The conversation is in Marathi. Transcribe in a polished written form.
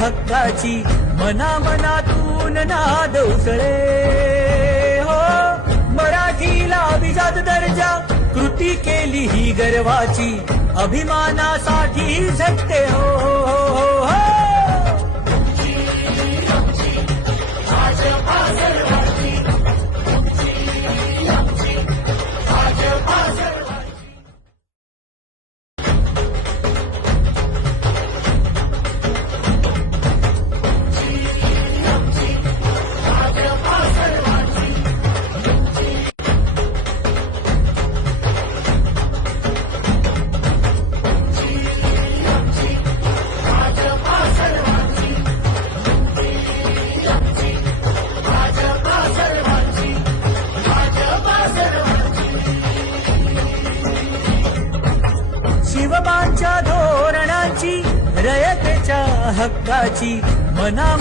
हक्काची मना मनातून नाद उसळे हो. मराठीला अभिजात दर्जा कृती केली ही गर्वाची अभिमानासाठी झटते हो, हो, हो. शिवबांच्या धोरणाची रयतेच्या हक्काची मना